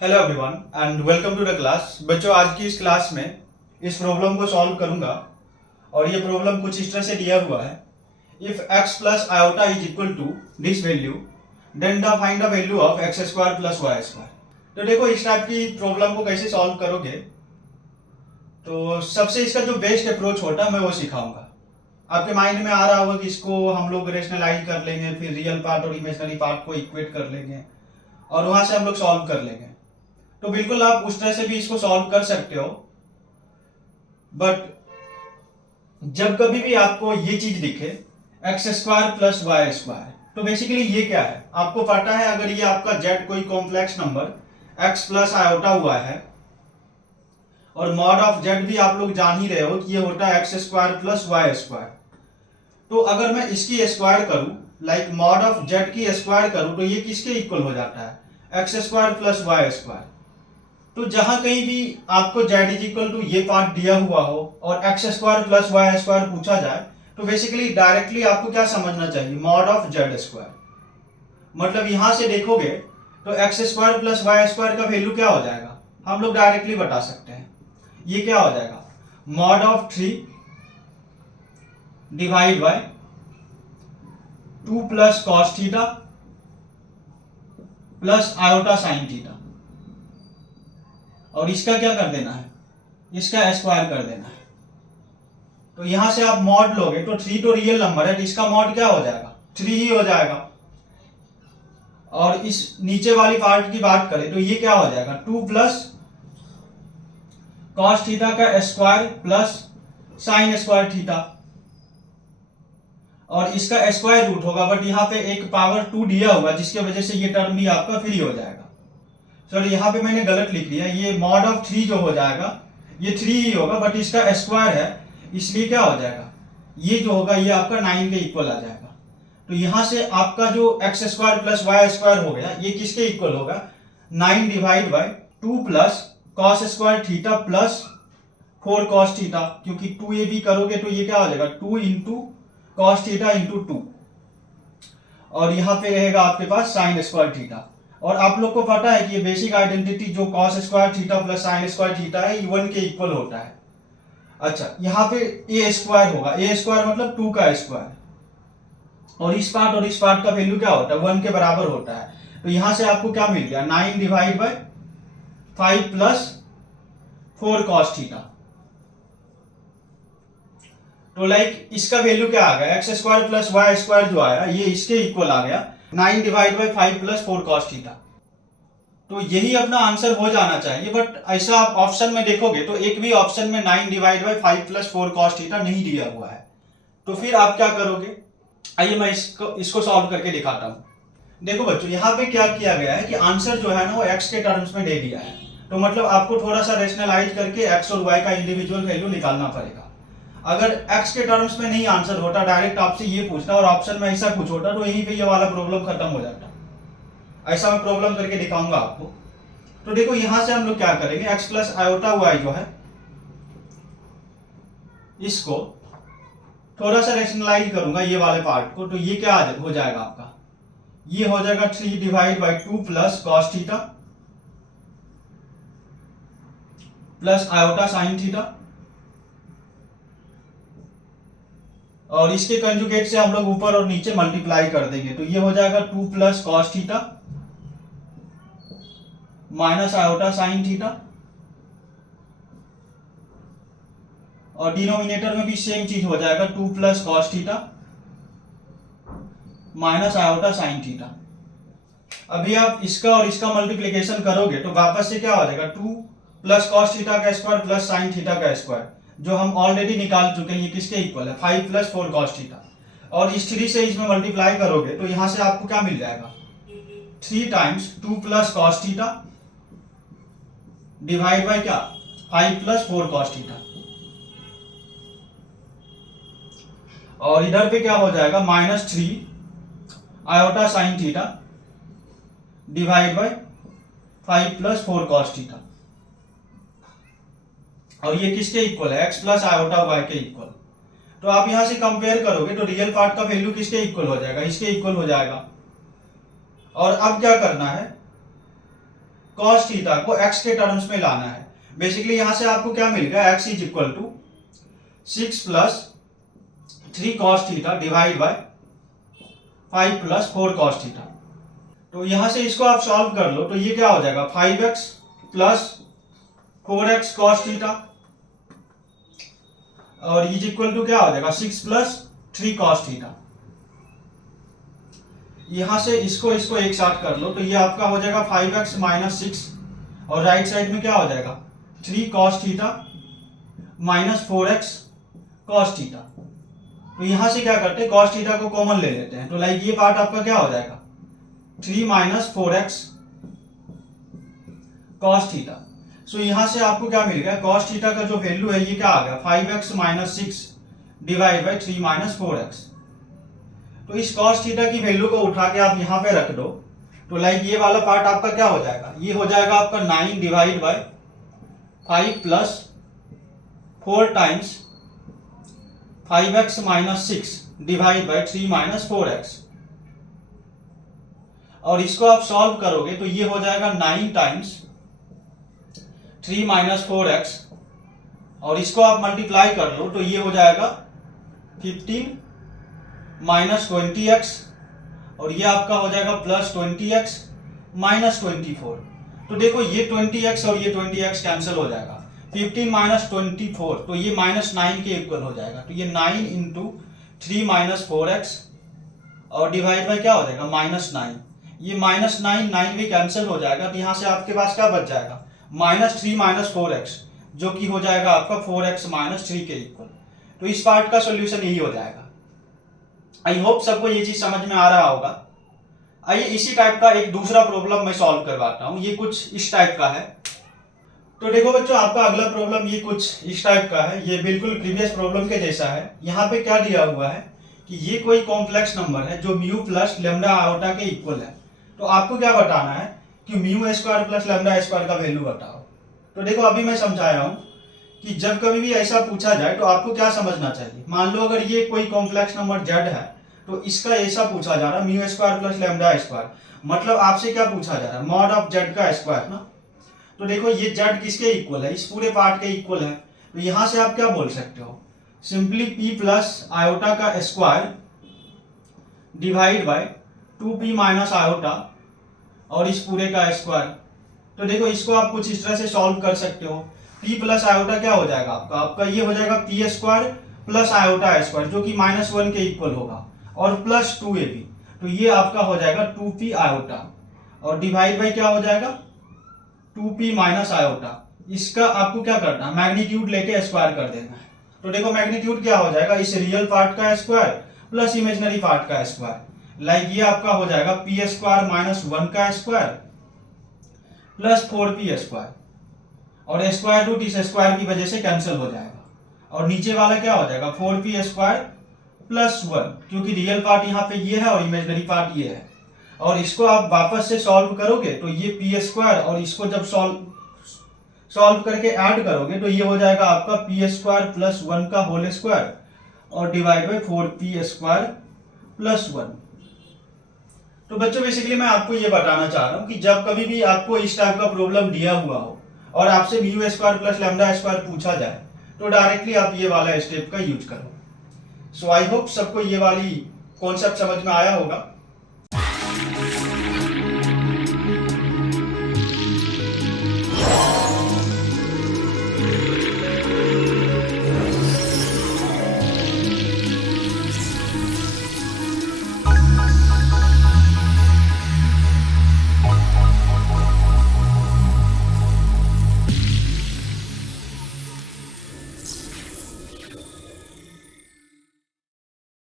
Hello everyone and welcome to the class. बच्चों, आज की इस क्लास में इस प्रॉब्लम को सॉल्व करूंगा और ये प्रॉब्लम कुछ इस तरह से दिया हुआ है। If x plus iota is equal to this value then the find the value of X square plus Y square. तो देखो, इस टाइप की प्रॉब्लम को कैसे सॉल्व करोगे, तो सबसे इसका जो बेस्ट अप्रोच होता है मैं वो सिखाऊंगा। आपके माइंड में आ रहा होगा कि इसको हम लोग रेशनलाइज कर लेंगे, फिर रियल पार्ट और इमेजिनरी पार्ट को इक्वेट कर लेंगे और वहां से हम लोग सॉल्व कर लेंगे। तो बिल्कुल आप उस तरह से भी इसको सॉल्व कर सकते हो, बट जब कभी भी आपको ये चीज दिखे X square plus Y square, तो बेसिकली ये क्या है आपको पता है। अगर ये आपका जेड कोई complex number x plus iota हुआ है और मॉड ऑफ जेड भी आप लोग जान ही रहे हो कि ये होता है X square plus Y square. तो अगर मैं इसकी स्क्वायर करूं, लाइक मॉड ऑफ जेड की स्क्वायर करूं, तो ये किसके इक्वल हो जाता है, X square plus Y square. तो जहां कहीं भी आपको z इज इक्वल टू ये पार्ट दिया हुआ हो और X square plus Y square पूछा जाए, तो बेसिकली डायरेक्टली आपको क्या समझना चाहिए, मॉड ऑफ जेड स्क्वायर। मतलब यहां से देखोगे तो X square plus Y square का वैल्यू क्या हो जाएगा, हम लोग डायरेक्टली बता सकते हैं। ये क्या हो जाएगा, mod of 3 divide by 2 plus cos theta plus iota sine theta. और इसका क्या कर देना है, इसका स्क्वायर कर देना है। तो यहां से आप मॉड लोगे तो 3 तो रियल नंबर है, तो इसका मॉड क्या हो जाएगा, 3 ही हो जाएगा। और इस नीचे वाली पार्ट की बात करें तो ये क्या हो जाएगा, 2 प्लस कॉस थीटा का square plus sine square theta. और इसका स्क्वायर रूट होगा, बट यहाँ पे एक पावर 2 दिया हुआ जिसकी वजह से ये टर्म भी आपका फ्री हो जाएगा। सॉरी, यहाँ पे मैंने गलत लिख दिया, ये मॉड ऑफ 3 जो हो जाएगा ये 3 ही होगा, बट इसका स्क्वायर है इसलिए क्या हो जाएगा, ये जो होगा ये आपका 9 के इक्वल आ जाएगा। तो यहां से आपका जो X square plus Y square हो गया ये किसके इक्वल होगा, 9 divide by 2 plus cos square theta plus 4 cos theta. क्योंकि 2 ये भी करोगे तो ये क्या हो जाएगा, 2 इंटू कॉस थीटा इंटू 2, और यहां पे रहेगा आपके पास साइन स्क्वायर थीटा। और आप लोग को पता है कि ये बेसिक आइडेंटिटी जो cos square theta plus sine square theta है ये 1 के इक्वल होता है। अच्छा, यहाँ पे ए स्क्वायर होगा, ए स्क्वायर मतलब 2 का स्क्वायर, और इस पार्ट का वैल्यू क्या होता है, 1 के बराबर होता है। तो यहां से आपको क्या मिल गया, 9 divide by 5 plus 4 cos theta. तो लाइक इसका वैल्यू क्या आ गया, X square plus Y square जो आया ये इसके इक्वल आ गया, 9 divide by 5 plus 4 cos theta. तो यही अपना आंसर हो जाना चाहिए, बट ऐसा आप ऑप्शन में देखोगे तो एक भी ऑप्शन में 9 divide by 5 plus 4 cos theta नहीं दिया हुआ है। तो फिर आप क्या करोगे, आइए मैं इसको सॉल्व करके दिखाता हूं। देखो बच्चों, यहाँ पे क्या किया गया है कि आंसर जो है ना वो एक्स के टर्म्स में दे दिया है। तो मतलब आपको थोड़ा सा रेशनलाइज करके एक्स और वाई का इंडिविजुअल वैल्यू निकालना पड़ेगा। अगर एक्स के टर्म्स में नहीं आंसर होता, डायरेक्ट आपसे ये पूछता और ऑप्शन में ऐसा कुछ होता, तो यहीं पे ये वाला प्रॉब्लम खत्म हो जाता। ऐसा मैं प्रॉब्लम करके दिखाऊंगा आपको। तो देखो यहां से हम लोग क्या करेंगे, एक्स प्लस आयोटा वाई जो है इसको थोड़ा सा रेशनलाइज करूंगा ये वाले पार्ट को। तो ये क्या हो जाएगा आपका, ये हो जाएगा 3 divide by 2 plus cos theta plus iota sine theta. और इसके कंजुगेट से हम लोग ऊपर और नीचे मल्टीप्लाई कर देंगे, तो ये हो जाएगा 2 plus cos theta minus iota sine theta. और डिनोमिनेटर में भी सेम चीज हो जाएगा, 2 plus cos theta minus iota sine theta. अभी आप इसका और इसका मल्टीप्लिकेशन करोगे तो वापस से क्या हो जाएगा, 2 प्लस कॉस थीटा का स्क्वायर प्लस साइन थीटा का स्क्वायर, जो हम ऑलरेडी निकाल चुके हैं। ये किसके इक्वल है, 5 प्लस 4 कॉस थीटा। और इस 3 से इसमें मल्टीप्लाई करोगे तो यहां से आपको क्या मिल जाएगा, 3 times 2 plus cos theta divide bye क्या, 5 प्लस 4 कॉस थीटा। और इधर पे क्या हो जाएगा, -3 iota sine theta divide by 5 plus 4 cos theta. और ये किसके इक्वल है, एक्स प्लस आयोटा वाई के इक्वल। तो आप यहां से कंपेयर करोगे तो रियल पार्ट का वैल्यू किसके इक्वल हो जाएगा, इसके इक्वल हो जाएगा। और अब क्या करना है, कॉस थीटा को x के टर्म्स में लाना है। बेसिकली यहां से आपको क्या मिल गया, x is equal to 6 plus 3 cos theta divide by 5 plus 4 cos theta. तो यहां से इसको आप सॉल्व कर लो तो ये क्या हो जाएगा, 5x plus 4x cos theta और इज इक्वल टू क्या हो जाएगा 6 प्लस 3 कॉस थीटा। यहां से इसको एक साथ कर लो तो ये आपका हो जाएगा 5x माइनस 6 और राइट साइड में क्या हो जाएगा 3 cos theta minus 4x cos theta. तो यहां से क्या करते हैं, कॉस थीटा को कॉमन ले लेते हैं। तो लाइक ये पार्ट आपका क्या हो जाएगा 3 माइनस 4x कॉस थीटा। सो यहां से आपको क्या मिल गया, कॉस थीटा का जो वैल्यू है ये क्या आ गया 5x minus 6 divide by 3 minus 4x। तो इस कॉस थीटा की वैल्यू को उठा के आप यहां पे रख दो तो लाइक ये वाला पार्ट आपका क्या हो जाएगा, ये हो जाएगा आपका 9 divide by 5 plus 4 times 5x minus 6 divide by 3 minus 4x। और इसको आप सॉल्व करोगे तो ये हो जाएगा 9 टाइम्स 3 माइनस 4x और इसको आप मल्टीप्लाई कर लो तो ये हो जाएगा 15 माइनस 20x और ये आपका हो जाएगा प्लस 20x माइनस 24। तो देखो ये 20x और ये 20x कैंसिल हो जाएगा, 15 माइनस 24 तो ये माइनस 9 के इक्वल हो जाएगा। तो ये 9 इंटू 3 माइनस 4x और डिवाइड बाय क्या हो जाएगा माइनस 9। ये माइनस 9 भी कैंसिल हो जाएगा तो यहां से आपके पास क्या बच जाएगा माइनस 3 माइनस 4x जो कि हो जाएगा आपका 4x माइनस 3 के इक्वल। तो इस पार्ट का सोल्यूशन यही हो जाएगा। आई होप सबको ये चीज समझ में आ रहा होगा। आइए इसी टाइप का एक दूसरा प्रॉब्लम मैं सॉल्व करवाता हूं, ये कुछ इस टाइप का है। तो देखो बच्चों आपका अगला प्रॉब्लम ये कुछ इस टाइप का है, ये बिल्कुल प्रीवियस प्रॉब्लम के जैसा है। यहाँ पे क्या दिया हुआ है कि ये कोई कॉम्प्लेक्स नंबर है जो म्यू प्लस लेमडा आयोटा के इक्वल है। तो आपको क्या बताना है कि mu square plus lambda square का वैल्यू बताओ। तो देखो अभी मैं समझाया हूं कि जब कभी भी ऐसा पूछा जाए तो आपको क्या समझना चाहिए। मान लो अगर ये कोई कॉम्प्लेक्स नंबर z है तो इसका ऐसा पूछा जा रहा है mu square plus lambda square, मतलब आपसे क्या पूछा जा रहा है मॉड ऑफ z का स्क्वायर ना। तो देखो ये z किसके इक्वल है, इस पूरे पार्ट के इक्वल है। तो यहां से आप क्या बोल सकते हो, सिंपली p प्लस आयोटा का square divide by 2p minus iota और इस पूरे का स्क्वायर। तो देखो इसको आप कुछ इस तरह से सॉल्व कर सकते हो। p प्लस आयोटा क्या हो जाएगा आपका ये हो जाएगा p square plus iota square जो कि -1 के इक्वल होगा और प्लस 2ab। तो ये आपका हो जाएगा 2p आयोटा और डिवाइड बाय क्या हो जाएगा 2p माइनस आयोटा। इसका आपको क्या करना है मैग्नीट्यूड लेके स्क्वायर कर देना है। तो देखो मैग्नीट्यूड क्या हो जाएगा इस रियल पार्ट का स्क्वायर प्लस इमेजिनरी पार्ट का स्क्वायर। लाइक ये आपका हो जाएगा p स्क्वायर माइनस 1 का स्क्वायर प्लस 4p स्क्वायर और स्क्वायर रूट इस स्क्वायर की वजह से कैंसिल हो जाएगा और नीचे वाला क्या हो जाएगा 4p स्क्वायर प्लस 1 क्योंकि रियल पार्ट यहाँ पे ये है और इमेजिनरी पार्ट ये है। और इसको आप वापस से सॉल्व करोगे तो ये p स्क्वायर और इसको जब सॉल्व करके ऐड करोगे तो ये हो जाएगा आपका p स्क्वायर प्लस 1 का होल स्क्वायर और divide by 4p square plus 1। तो बच्चों बेसिकली मैं आपको ये बताना चाह रहा हूँ कि जब कभी भी आपको इस टाइप का प्रॉब्लम दिया हुआ हो और आपसे mu square plus lambda square पूछा जाए तो डायरेक्टली आप ये वाला स्टेप का यूज करो। सो आई होप सबको ये वाली कॉन्सेप्ट समझ में आया होगा।